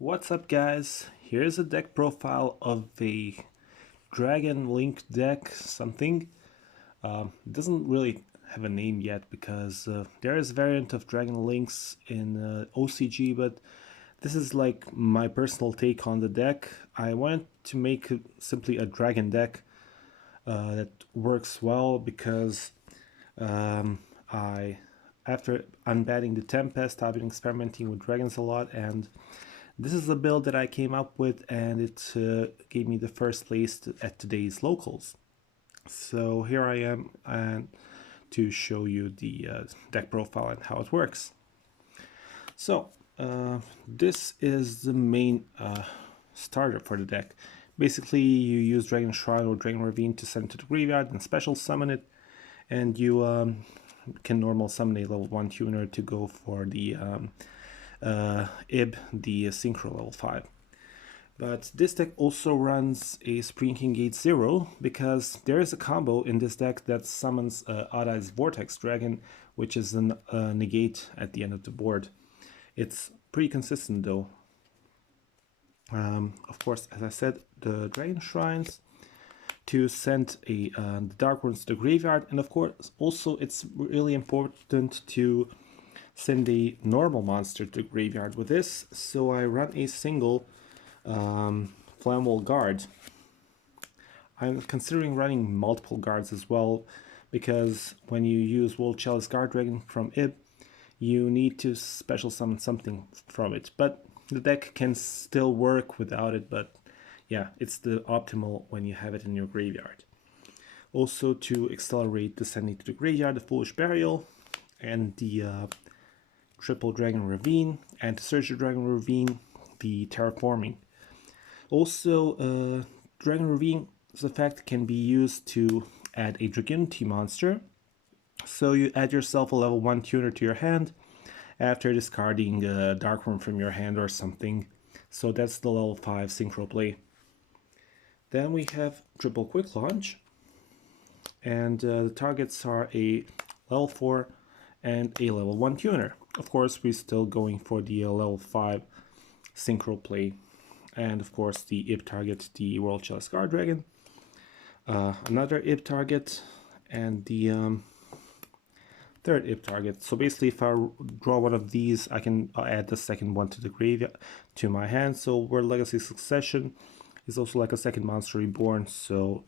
What's up, guys? Here's a deck profile of a Dragon Link deck something. It doesn't really have a name yet because there is a variant of Dragon Links in OCG, but this is like my personal take on the deck. I wanted to make it simply a Dragon deck that works well because after unbanning the Tempest, I've been experimenting with dragons a lot, and this is the build that I came up with, and it gave me the first place at today's locals. So here I am and to show you the deck profile and how it works. So this is the main starter for the deck. Basically, you use Dragon Shrine or Dragon Ravine to send it to the graveyard and special summon it, and you can normal summon a level 1 tuner to go for the IB, the Synchro level 5. But this deck also runs a Supreme King Gate 0 because there is a combo in this deck that summons Adai's Vortex Dragon, which is a negate at the end of the board. It's pretty consistent though. Of course, as I said, the Dragon Shrines to send the Dark Ones to the graveyard, and of course also it's really important to send a normal monster to the graveyard with this, so I run a single Flammable Guard. I'm considering running multiple guards as well, because when you use World Chalice Guard Dragon from IB, you need to special summon something from it, but the deck can still work without it, but yeah, it's the optimal when you have it in your graveyard. Also, to accelerate the sending to the graveyard, the Foolish Burial and the Triple Dragon Ravine, and to search the Dragon Ravine, the Terraforming. Also, Dragon Ravine's effect can be used to add a Dragunity monster. So you add yourself a level 1 tuner to your hand after discarding a Dark Worm from your hand or something. So that's the level 5 Synchro play. Then we have Triple Quick Launch, and the targets are a level 4 and a level 1 tuner. Of course, we're still going for the level 5 Synchro play. And of course, the IB target, the World Chalice Guard Dragon. Another IB target, and the third IB target. So basically, if I draw one of these, I can add the second one to the graveyard, to my hand. So World Legacy Succession is also like a second monster reborn, so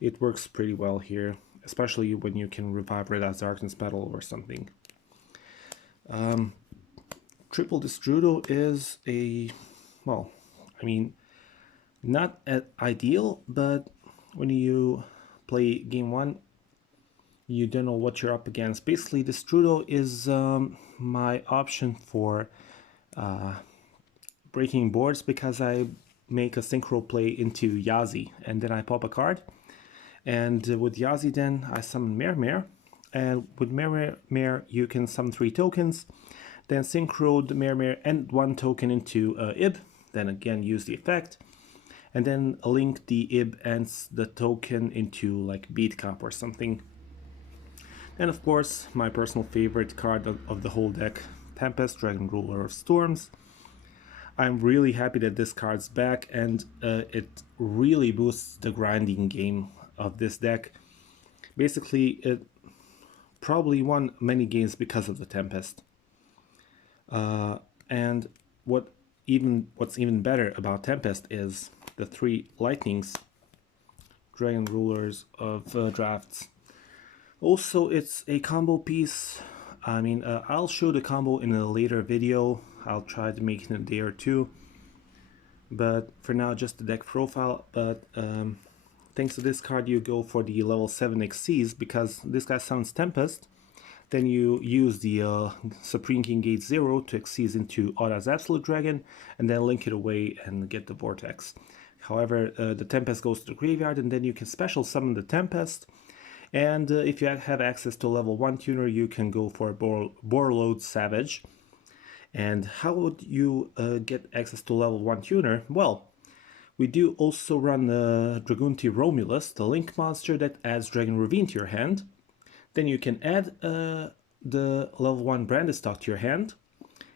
it works pretty well here, especially when you can revive Red Darkness Battle or something. Triple Destrudo is a, well, I mean, not ideal, but when you play game 1, you don't know what you're up against. Basically, Destrudo is my option for breaking boards, because I make a synchro play into Yazi, and then I pop a card. And with Yazi, then I summon Mare, and with Mare you can summon 3 tokens, then synchro the Mare and 1 token into IB, then again use the effect, and then link the IB and the token into like Beat Cup or something. And of course, my personal favorite card of the whole deck, Tempest, Dragon Ruler of Storms. I'm really happy that this card's back, and it really boosts the grinding game of this deck. Basically, it probably won many games because of the Tempest. And what's even better about Tempest is the 3 Lightnings, Dragon Rulers of Drafts. Also, it's a combo piece. I mean, I'll show the combo in a later video. I'll try to make it in a day or two. But for now, just the deck profile. But thanks to this card, you go for the level 7 Xyz, because this guy summons Tempest. Then you use the Supreme King Gate 0 to Xyz into Adai's Absolute Dragon, and then link it away and get the Vortex. However, the Tempest goes to the graveyard, and then you can special summon the Tempest. And if you have access to level 1 tuner, you can go for a Borreload Savage. And how would you get access to level 1 tuner? Well, we do also run Dragunity Romulus, the link monster that adds Dragon Ravine to your hand. Then you can add the level 1 Brandistock to your hand,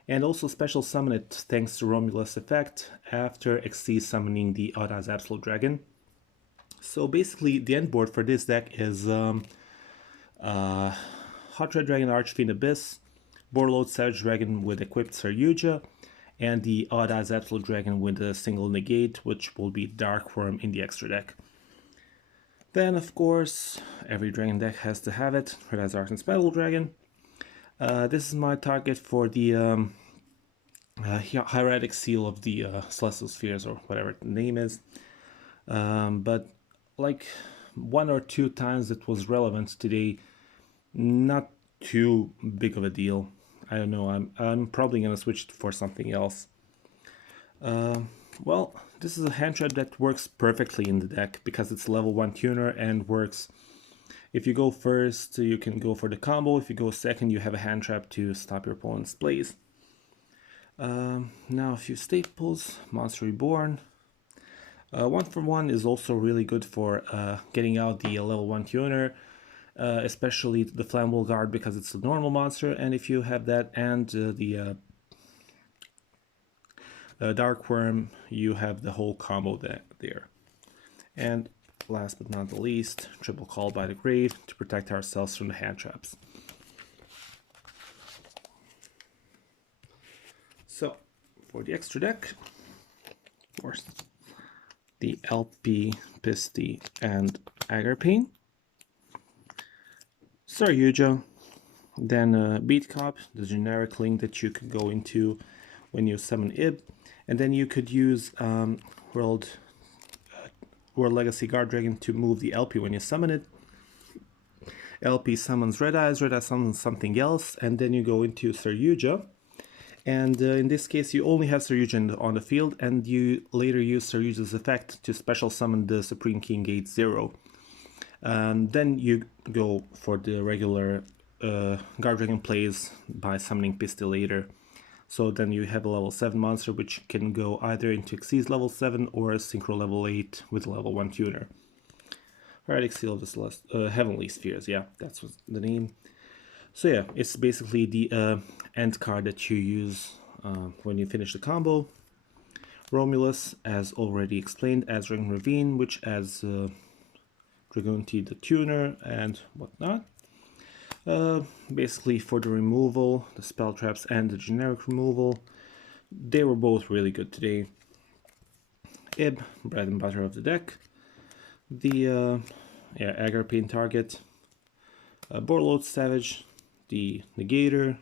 and also special summon it thanks to Romulus effect after XC summoning the Odd Eyes Absolute Dragon. So basically the end board for this deck is Hot Red Dragon Archfiend Abyss, Borreload Savage Dragon with equipped Saryuja, and the Odd Eyes Absolute Dragon with a single negate, which will be Dark Worm in the extra deck. Then, of course, every dragon deck has to have it. Red Eyes Archfiend Battle Dragon. This is my target for the Hieratic Seal of the Celestial Spheres, or whatever the name is. But like 1 or 2 times it was relevant today, not too big of a deal. I don't know, I'm probably gonna switch it for something else. Well, this is a hand trap that works perfectly in the deck because it's a level 1 tuner and works. If you go first, you can go for the combo. If you go second, you have a hand trap to stop your opponent's plays. Now a few staples. Monster Reborn. 1-for-1 is also really good for getting out the level 1 tuner, especially the Flammable Guard because it's a normal monster, and if you have that and the Dark Worm, you have the whole combo there. And last but not the least, Triple Call by the Grave to protect ourselves from the hand traps. So, for the extra deck, of course, the LP, Pisty, and Agripain, Saryuja, then Beat Cop, the generic link that you could go into when you summon Ib, and then you could use World Legacy Guard Dragon to move the LP when you summon it. LP summons Red Eyes summons something else, and then you go into Saryuja. And in this case, you only have Saryuja on the field, and you later use Saryuja's effect to special summon the Supreme King Gate 0. Then you go for the regular Guard Dragon plays by summoning Pisty later. So then you have a level 7 monster, which can go either into Xyz level 7 or a Synchro level 8 with a level 1 tuner. Hieratic Seal of the Heavenly Spheres, yeah, that's the name. So yeah, it's basically the end card that you use when you finish the combo. Romulus, as already explained, as Dragon Ravine, which adds Dragonti the tuner and whatnot. Basically for the removal, the spell traps and the generic removal, they were both really good today. Ib, bread and butter of the deck. The Agripain target. Borreload Savage, the Negator.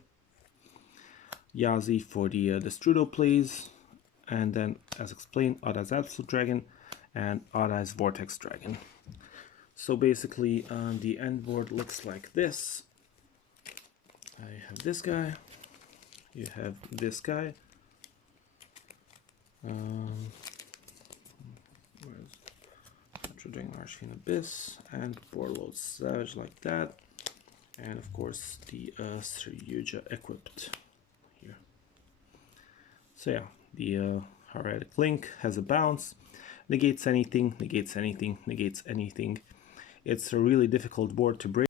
Yazi for the Destrudo plays. And then, as explained, Odd Eyes Absolute Dragon and Odd Eyes Vortex Dragon. So basically, the end board looks like this. I have this guy, you have this guy, where's Red Dragon Archfiend Abyss, and Borreload Savage like that, and of course the Saryuja equipped here. So yeah, the Hieratic Link has a bounce, negates anything, negates anything, negates anything. It's a really difficult board to break.